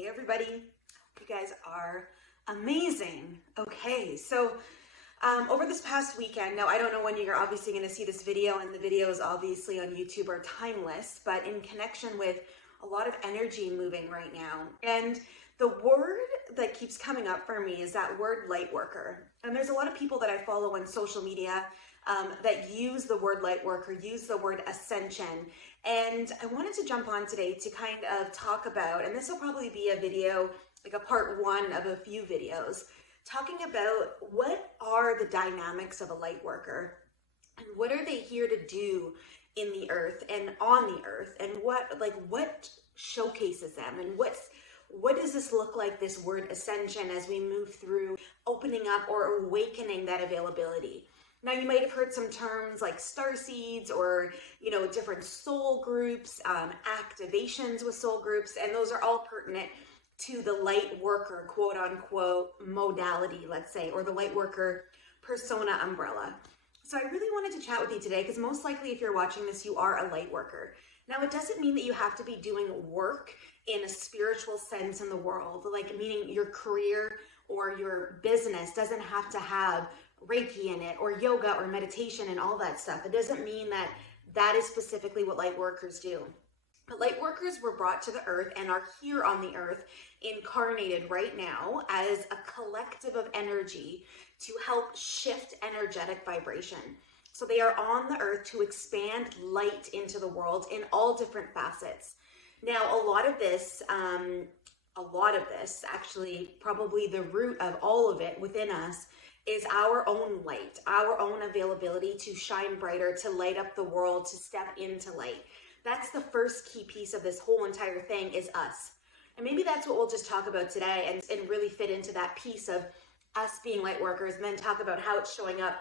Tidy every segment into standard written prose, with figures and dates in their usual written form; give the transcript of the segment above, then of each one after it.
Hey everybody, you guys are amazing. Okay, so over this past weekend, now I don't know when you're obviously going to see this video, and the videos obviously on YouTube are timeless, but in connection with a lot of energy moving right now. And the word that keeps coming up for me is that word Lightworker. And there's a lot of people that I follow on social media that use the word Lightworker, use the word ascension. And I wanted to jump on today to kind of talk about, and this will probably be a video, like a part one of a few videos, talking about what are the dynamics of a light worker and what are they here to do in the earth and on the earth, and what showcases them, and what does this look like, this word ascension, as we move through opening up or awakening that availability. Now, you might have heard some terms like star seeds or, different soul groups, activations with soul groups, and those are all pertinent to the light worker, quote unquote, modality, let's say, or the light worker persona umbrella. So I really wanted to chat with you today because most likely if you're watching this, you are a light worker. Now, it doesn't mean that you have to be doing work in a spiritual sense in the world, like meaning your career or your business doesn't have to have Reiki in it or yoga or meditation and all that stuff. It doesn't mean that that is specifically what light workers do. But light workers were brought to the earth and are here on the earth, incarnated right now as a collective of energy to help shift energetic vibration. So they are on the earth to expand light into the world in all different facets. Now, a lot of this, actually, probably the root of all of it within us is our own light, our own availability to shine brighter, to light up the world, to step into light. That's the first key piece of this whole entire thing, is us. And maybe that's what we'll just talk about today and really fit into that piece of us being light workers, and then talk about how it's showing up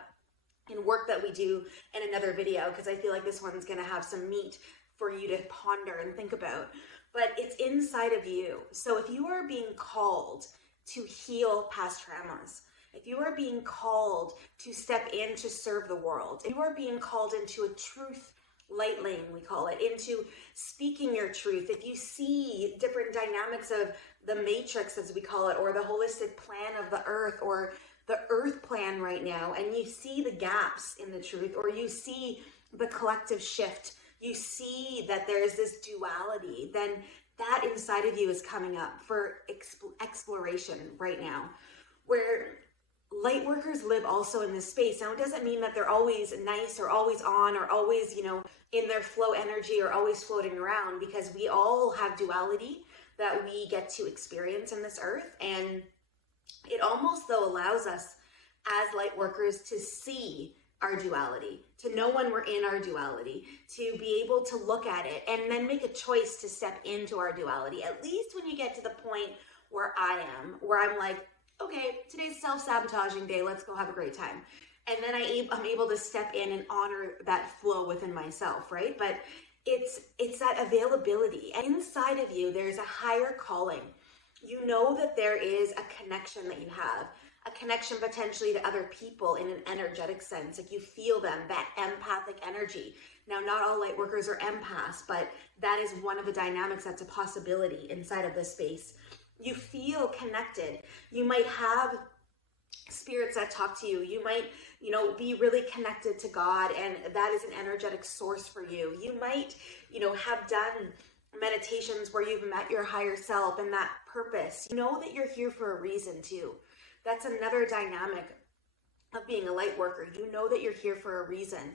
in work that we do in another video, because I feel like this one's going to have some meat for you to ponder and think about. But it's inside of you. So if you are being called to heal past traumas, if you are being called to step in to serve the world, if you are being called into a truth light lane, we call it, into speaking your truth, if you see different dynamics of the matrix, as we call it, or the holistic plan of the earth, or the earth plan right now, and you see the gaps in the truth, or you see the collective shift, you see that there's this duality, then that inside of you is coming up for exploration right now, where light workers live also in this space. Now, it doesn't mean that they're always nice or always on or always, in their flow energy or always floating around, because we all have duality that we get to experience in this earth. And it almost, though, allows us as light workers to see our duality, to know when we're in our duality, to be able to look at it and then make a choice to step into our duality. At least when you get to the point where I am, where I'm like, okay, today's self-sabotaging day, let's go have a great time. And then I'm able to step in and honor that flow within myself, right? But it's that availability. And inside of you, there's a higher calling. You know that there is a connection that you have, a connection potentially to other people in an energetic sense. Like you feel them, that empathic energy. Now, not all light workers are empaths, but that is one of the dynamics that's a possibility inside of this space. You feel connected. You might have spirits that talk to you. You might, be really connected to God, and that is an energetic source for you. You might, have done meditations where you've met your higher self and that purpose. You know that you're here for a reason too. That's another dynamic of being a light worker. You know that you're here for a reason.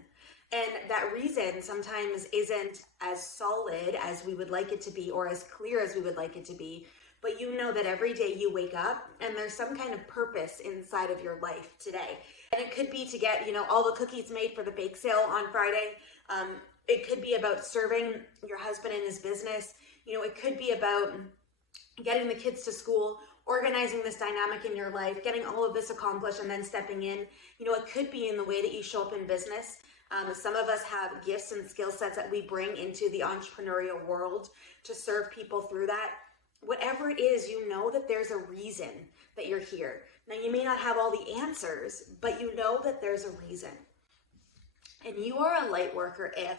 And that reason sometimes isn't as solid as we would like it to be, or as clear as we would like it to be. But you know that every day you wake up and there's some kind of purpose inside of your life today. And it could be to get, all the cookies made for the bake sale on Friday. It could be about serving your husband in his business. It could be about getting the kids to school, organizing this dynamic in your life, getting all of this accomplished, and then stepping in. It could be in the way that you show up in business. Some of us have gifts and skill sets that we bring into the entrepreneurial world to serve people through that. Whatever it is, you know that there's a reason that you're here. Now, you may not have all the answers, but you know that there's a reason. And you are a light worker if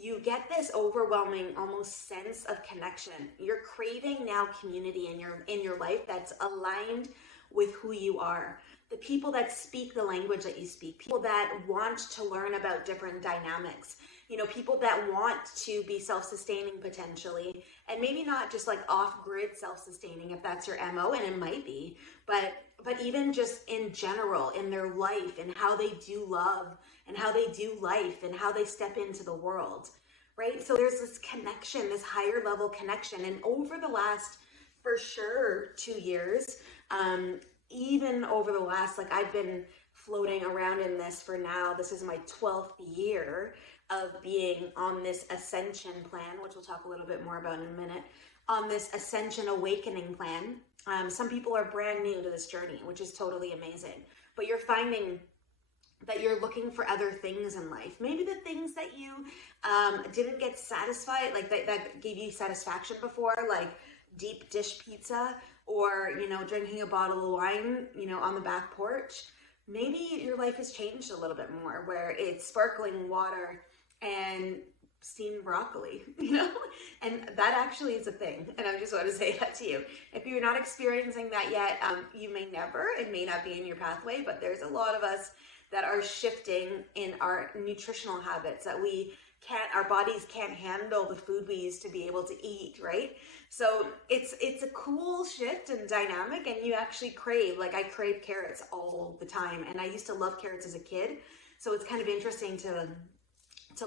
you get this overwhelming almost sense of connection. You're craving now community in your life that's aligned with who you are. The people that speak the language that you speak, people that want to learn about different dynamics, people that want to be self-sustaining potentially, and maybe not just like off-grid self-sustaining if that's your MO, and it might be, but even just in general in their life and how they do love and how they do life and how they step into the world, right? So there's this connection, this higher level connection. And over the last, for sure, 2 years, even over the last, like I've been floating around in this for now, this is my 12th year of being on this ascension plan, which we'll talk a little bit more about in a minute, on this ascension awakening plan. Some people are brand new to this journey, which is totally amazing, but you're finding that you're looking for other things in life. Maybe the things that you didn't get satisfied, like that gave you satisfaction before, like deep dish pizza, or, drinking a bottle of wine, on the back porch. Maybe your life has changed a little bit more, where it's sparkling water and steamed broccoli, and that actually is a thing. And I just want to say that to you. If you're not experiencing that yet, you may never, it may not be in your pathway, but there's a lot of us that are shifting in our nutritional habits, that our bodies can't handle the food we used to be able to eat, right? So it's a cool shift and dynamic, and you actually crave, like I crave carrots all the time, and I used to love carrots as a kid. So it's kind of interesting to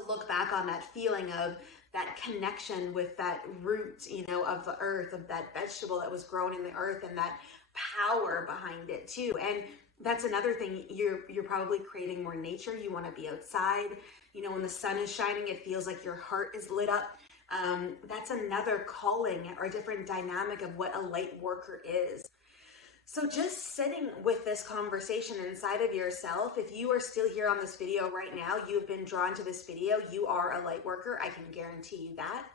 look back on that feeling of that connection with that root, of the earth, of that vegetable that was grown in the earth, and that power behind it too. And that's another thing, you're probably creating more nature. You want to be outside. When the sun is shining, it feels like your heart is lit up. That's another calling or a different dynamic of what a light worker is. So just sitting with this conversation inside of yourself, if you are still here on this video right now, you've been drawn to this video, you are a light worker. I can guarantee you that.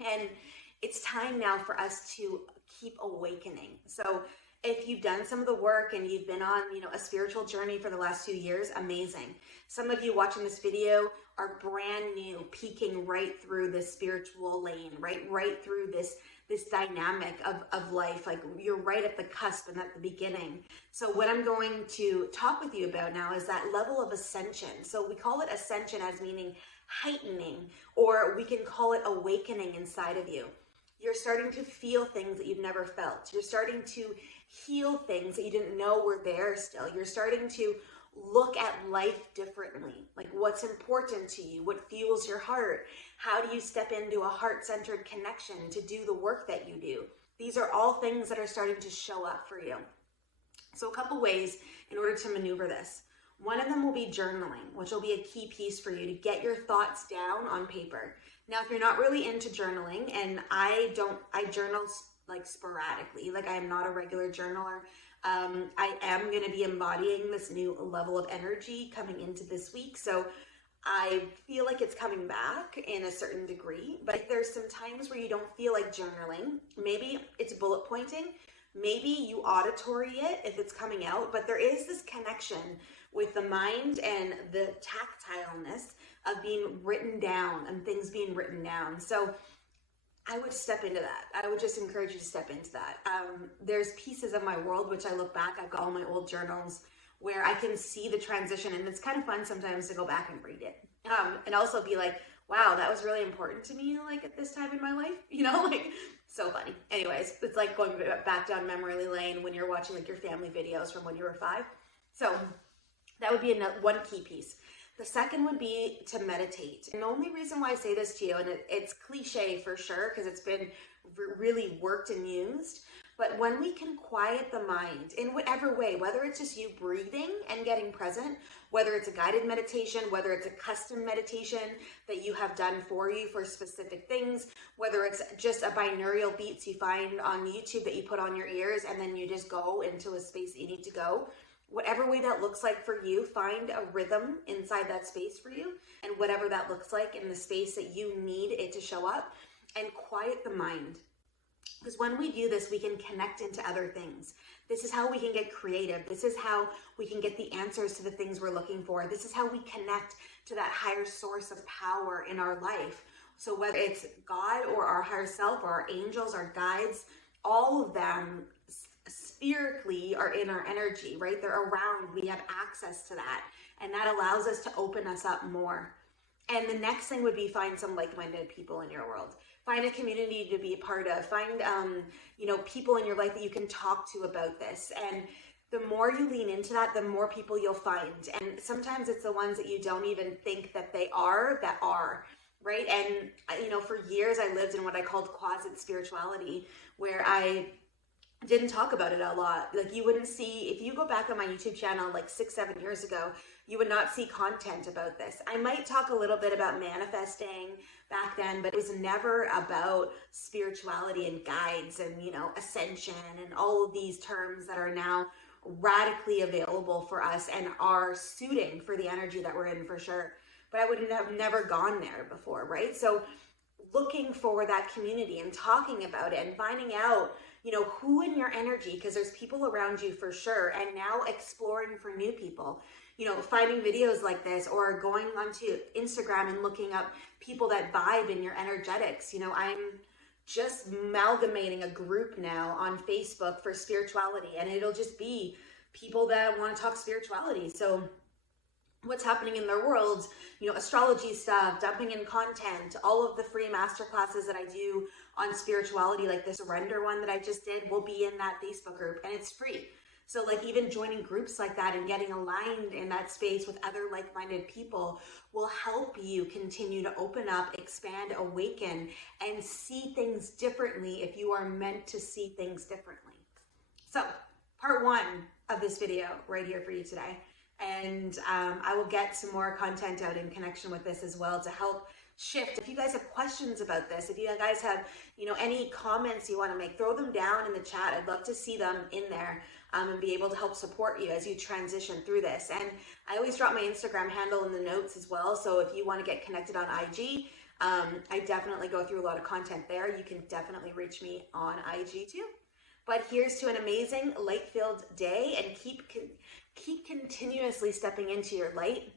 And it's time now for us to keep awakening. So if you've done some of the work and you've been on, a spiritual journey for the last 2 years, amazing. Some of you watching this video are brand new, peeking right through this spiritual lane, right through this dynamic of life. Like you're right at the cusp and at the beginning. So what I'm going to talk with you about now is that level of ascension. So we call it ascension as meaning heightening, or we can call it awakening inside of you. You're starting to feel things that you've never felt. You're starting to heal things that you didn't know were there still. You're starting to look at life differently, like what's important to you, what fuels your heart. How do you step into a heart-centered connection to do the work that you do? These are all things that are starting to show up for you. So a couple ways in order to maneuver this. One of them will be journaling, which will be a key piece for you to get your thoughts down on paper. Now, if you're not really into journaling, and I journal like sporadically, like I am not a regular journaler. I am going to be embodying this new level of energy coming into this week. So I feel like it's coming back in a certain degree, but if there's some times where you don't feel like journaling, maybe it's bullet pointing, maybe you auditory it if it's coming out, but there is this connection with the mind and the tactileness of being written down and things being written down. So I would step into that. I would just encourage you to step into that. There's pieces of my world, which I look back, I've got all my old journals where I can see the transition, and it's kind of fun sometimes to go back and read it. And also be like, wow, that was really important to me, like at this time in my life, like so funny. Anyways, it's like going back down memory lane when you're watching like your family videos from when you were 5. So that would be one key piece. The second would be to meditate. And the only reason why I say this to you, and it's cliche for sure, because it's been really worked and used, but when we can quiet the mind in whatever way, whether it's just you breathing and getting present, whether it's a guided meditation, whether it's a custom meditation that you have done for you for specific things, whether it's just a binaural beats you find on YouTube that you put on your ears and then you just go into a space that you need to go. Whatever way that looks like for you, find a rhythm inside that space for you, and whatever that looks like in the space that you need it to show up, and quiet the mind. Because when we do this, we can connect into other things. This is how we can get creative. This is how we can get the answers to the things we're looking for. This is how we connect to that higher source of power in our life. So whether it's God or our higher self or our angels, our guides, all of them spherically are in our energy, right? They're around, we have access to that. And that allows us to open us up more. And the next thing would be find some like-minded people in your world. Find a community to be a part of. Find, people in your life that you can talk to about this. And the more you lean into that, the more people you'll find. And sometimes it's the ones that you don't even think that they are, right? And, for years I lived in what I called closet spirituality, where I didn't talk about it a lot. Like, you wouldn't see, if you go back on my YouTube channel like 6-7 years ago, you would not see content about this. I might talk a little bit about manifesting back then, but it was never about spirituality and guides and, ascension and all of these terms that are now radically available for us and are suiting for the energy that we're in, for sure. But I would have never gone there before, right? So looking for that community and talking about it and finding out, who in your energy, because there's people around you for sure, and now exploring for new people, finding videos like this or going onto Instagram and looking up people that vibe in your energetics. I'm just amalgamating a group now on Facebook for spirituality, and it'll just be people that want to talk spirituality. So what's happening in their world, astrology stuff, dumping in content, all of the free masterclasses that I do on spirituality, like this surrender one that I just did, will be in that Facebook group, and it's free. So like, even joining groups like that and getting aligned in that space with other like-minded people will help you continue to open up, expand, awaken, and see things differently if you are meant to see things differently. So part 1 of this video right here for you today. And I will get some more content out in connection with this as well to help shift. If you guys have questions about this, if you guys have, any comments you want to make, throw them down in the chat. I'd love to see them in there and be able to help support you as you transition through this. And I always drop my Instagram handle in the notes as well. So if you want to get connected on IG, I definitely go through a lot of content there. You can definitely reach me on IG too. But here's to an amazing light-filled day, and keep continuously stepping into your light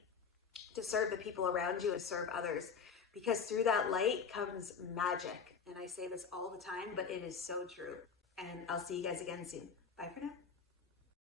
to serve the people around you and serve others, because through that light comes magic. And I say this all the time, but it is so true. And I'll see you guys again soon. Bye for now.